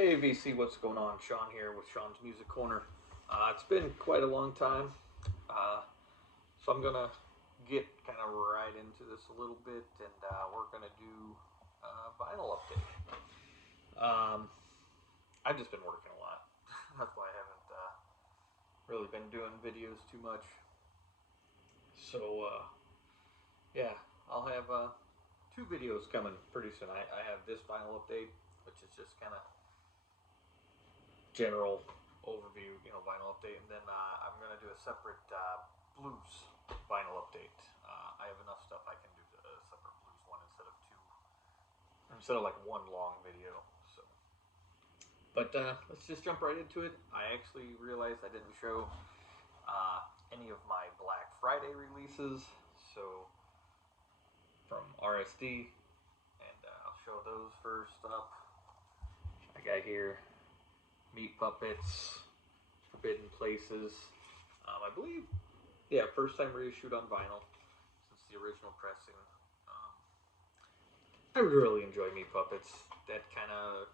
Hey VC, what's going on? Sean here with Sean's Music Corner. It's been quite a long time, so I'm gonna get kind of right into this a little bit, and we're gonna do a vinyl update. Um, I've just been working a lot. That's why I haven't really been doing videos too much. So yeah, I'll have two videos coming pretty soon. I have this vinyl update, which is just kind of general overview, vinyl update, and then I'm gonna do a separate blues vinyl update. I have enough stuff I can do a separate blues one instead of like one long video. So, but let's just jump right into it. I actually realized I didn't show any of my Black Friday releases, so from RSD, and I'll show those first up. I got here Meat Puppets, Forbidden Places. I believe, yeah, first time reissued on vinyl since the original pressing. Um, I really enjoy Meat Puppets. That kind of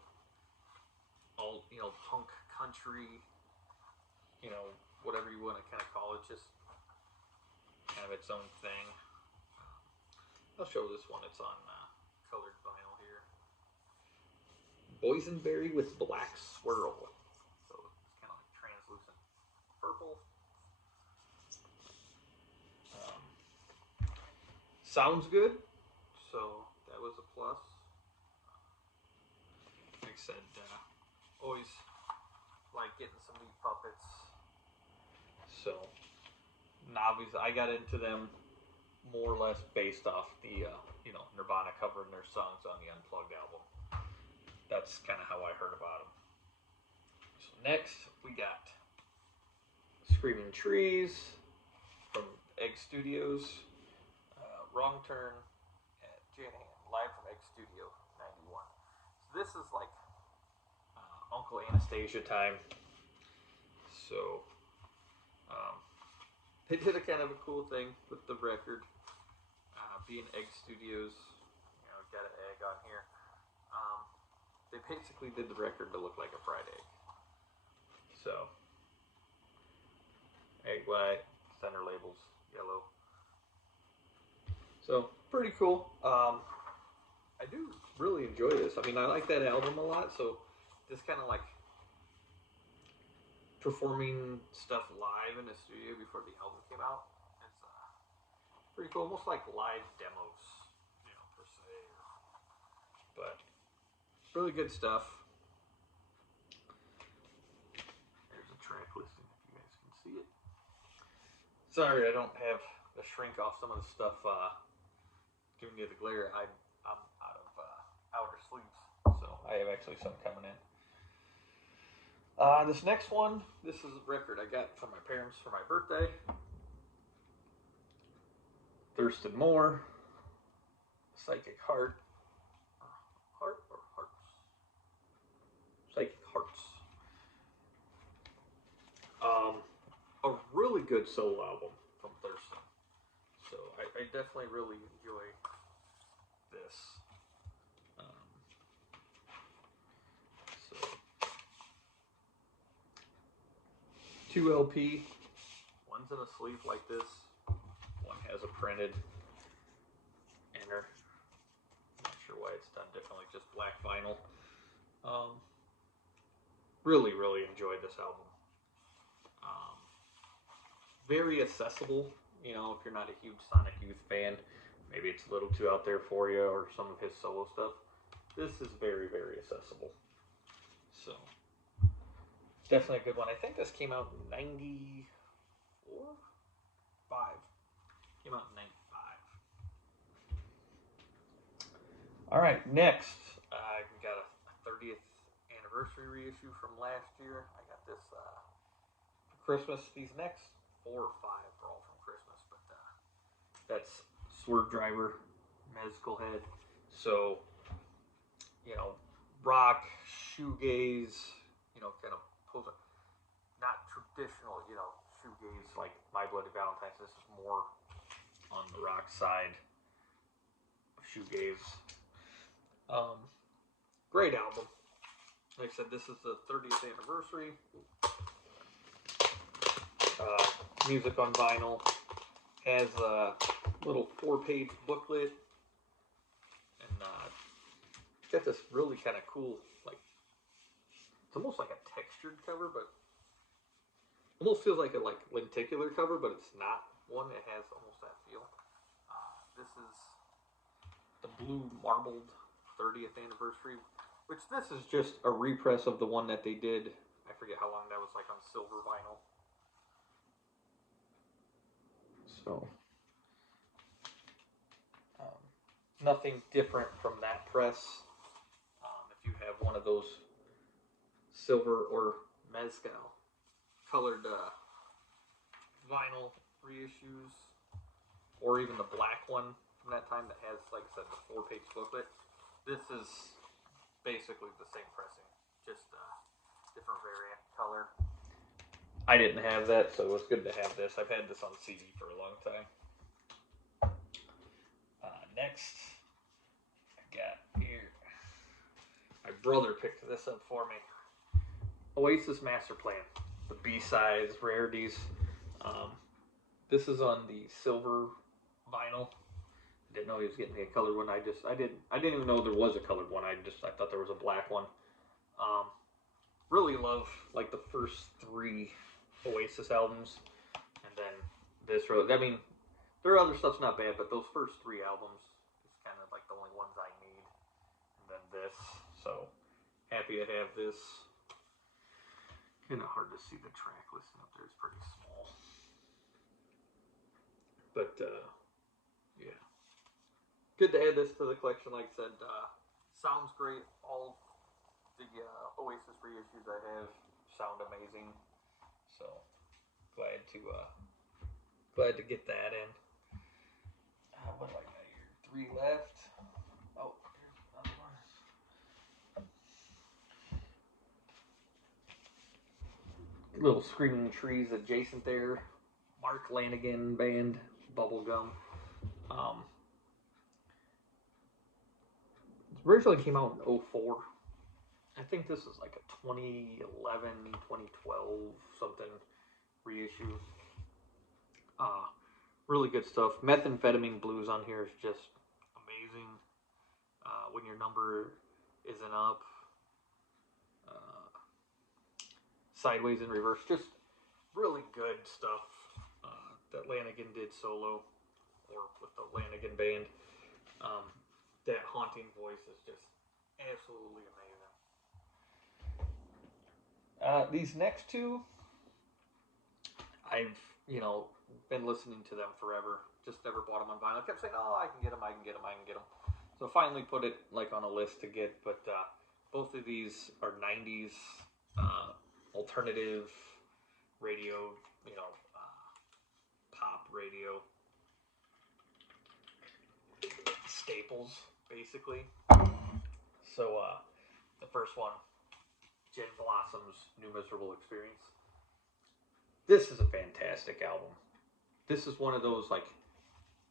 all punk country, whatever you want to kind of call it, just kind of its own thing. I'll show this one. It's on colored vinyl here. Boysenberry with black swirl. So it's kind of like translucent purple. Um, Sounds good, so that was a plus. Like I said, always like getting some Meat Puppets. So, obviously, I got into them more or less based off the Nirvana covering their songs on the Unplugged album. That's kind of how I heard about them. So next we got Screaming Trees from Egg Studios. Wrong Turn at Janahan, live from Egg Studio 91. So this is like Uncle Anastasia time. So they did a kind of a cool thing with the record. Being Egg Studios, got an egg on here. They basically did the record to look like a fried egg. So, egg white, center labels yellow. So, pretty cool. I do really enjoy this. I mean, I like that album a lot, so this kind of like performing stuff live in the studio before the album came out. It's pretty cool, almost like live demos, per se. But really good stuff. There's a track listing if you guys can see it. Sorry, I don't have the shrink off some of the stuff giving you the glare. I'm out of outer sleeves, so I have actually some coming in. This next one, this is a record I got from my parents for my birthday. Thurston Moore, Psychic Heart. Heart or Hearts? Psychic Hearts. A really good solo album from Thurston. So I definitely really enjoy this. So 2 LP. One's in a sleeve like this. One has a printed inner. Not sure why it's done differently, just black vinyl. Really, really enjoyed this album. Very accessible. If you're not a huge Sonic Youth fan, maybe it's a little too out there for you, or some of his solo stuff. This is very, very accessible. So, definitely a good one. I think this came out in 94? 5. Came out in 95. Alright, next, we got a 30th anniversary reissue from last year. I got this for Christmas. These next 4 or 5 are all from Christmas, but that's Swerve Driver, Mezcal Head. So, rock, shoegaze, kind of post, not traditional, shoegaze like My Bloody Valentine's. This is more on the rock side of shoegaze. Great album. Like I said, this is the 30th anniversary. Music on vinyl. Has a little 4-page booklet. And it's got this really kind of cool, like, it's almost like a textured cover, but almost feels like a lenticular cover, but it's not one. It has almost that feel. This is the blue marbled 30th anniversary, which this is just a repress of the one that they did. I forget how long that was, like on silver vinyl. So, nothing different from that press. If you have one of those silver or mezcal colored vinyl reissues, or even the black one from that time that has, like I said, the 4-page booklet, this is basically the same pressing, just different variant color. I didn't have that, so it was good to have this. I've had this on CD for a long time. Next, I got here. My brother picked this up for me. Oasis Master Plan, the B-sides, rarities. This is on the silver vinyl. I didn't know he was getting me a colored one. I didn't even know there was a colored one. I thought there was a black one. Really love like the first 3 Oasis albums, and then this. Really, I mean, their other stuff's not bad, but those first 3 albums is kind of like the only ones I need. And then this. So happy to have this. Kind of hard to see the track listing up there. It's pretty small. But, yeah. Good to add this to the collection. Like I said, sounds great. All the Oasis reissues I have sound amazing. So, glad to get that in. What do I got here? 3 left. Oh, here's another one. Little Screaming Trees adjacent there. Mark Lanigan Band, Bubblegum. It originally came out in 04. I think this is like a 2011, 2012 something reissue. Really good stuff. Methamphetamine Blues on here is just amazing. When your number isn't up. Sideways in Reverse. Just really good stuff that Lanigan did solo or with the Lanigan Band. That haunting voice is just absolutely amazing. These next 2, I've been listening to them forever. Just never bought them on vinyl. I kept saying, "Oh, I can get them. I can get them. I can get them." So finally put it like on a list to get. But both of these are '90s alternative radio, pop radio staples, basically. So the first one, Gin Blossom's New Miserable Experience. This is a fantastic album. This is one of those like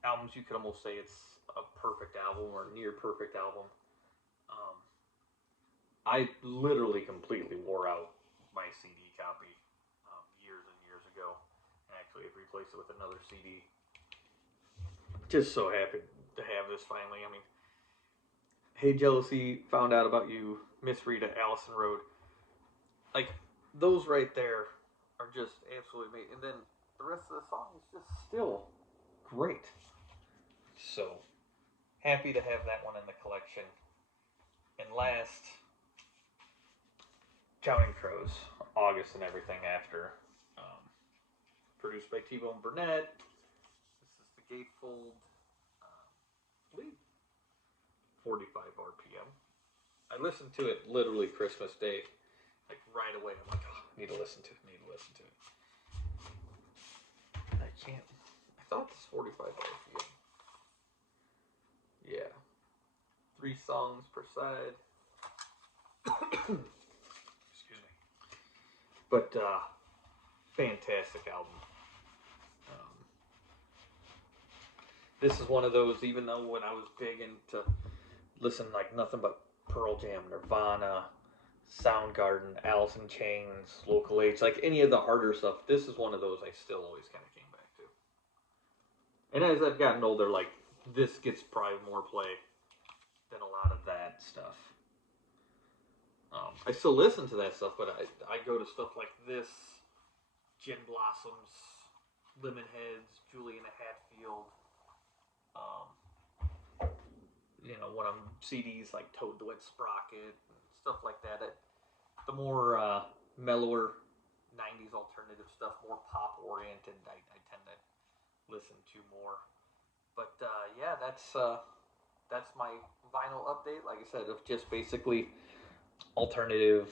albums you could almost say it's a perfect album or near perfect album. I literally completely wore out my CD copy years and years ago. And actually, I've replaced it with another CD. Just so happy to have this finally. I mean, Hey Jealousy, Found Out About You, Miss Rita, Allison Road. Like, those right there are just absolutely amazing. And then the rest of the song is just still great. So, happy to have that one in the collection. And last, Counting Crows, August and Everything After. Produced by T-Bone Burnett. This is the gatefold, I believe, 45 RPM. I listened to it literally Christmas Day, like right away. I'm like, oh, need to listen to it. I can't. I thought this 45 RPM. Yeah. 3 songs per side. Excuse me. But fantastic album. This is one of those, even though when I was big into listen like nothing but Pearl Jam, Nirvana, Soundgarden, Alice in Chains, Local H, like any of the harder stuff. This is one of those I still always kind of came back to. And as I've gotten older, like this gets probably more play than a lot of that stuff. I still listen to that stuff, but I go to stuff like this, Gin Blossoms, Lemonheads, Juliana Hatfield. Um, when I'm CDs like Toad the Wet Sprocket and stuff like that. The more mellower '90s alternative stuff, more pop oriented, I tend to listen to more. But yeah, that's my vinyl update. Like I said, of just basically alternative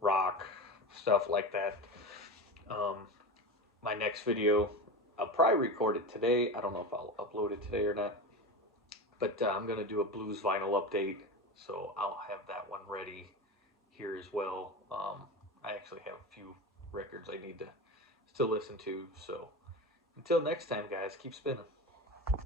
rock stuff like that. Um, my next video, I'll probably record it today. I don't know if I'll upload it today or not. But I'm going to do a blues vinyl update, so I'll have that one ready here as well. I actually have a few records I need to still listen to. So until next time, guys, keep spinning.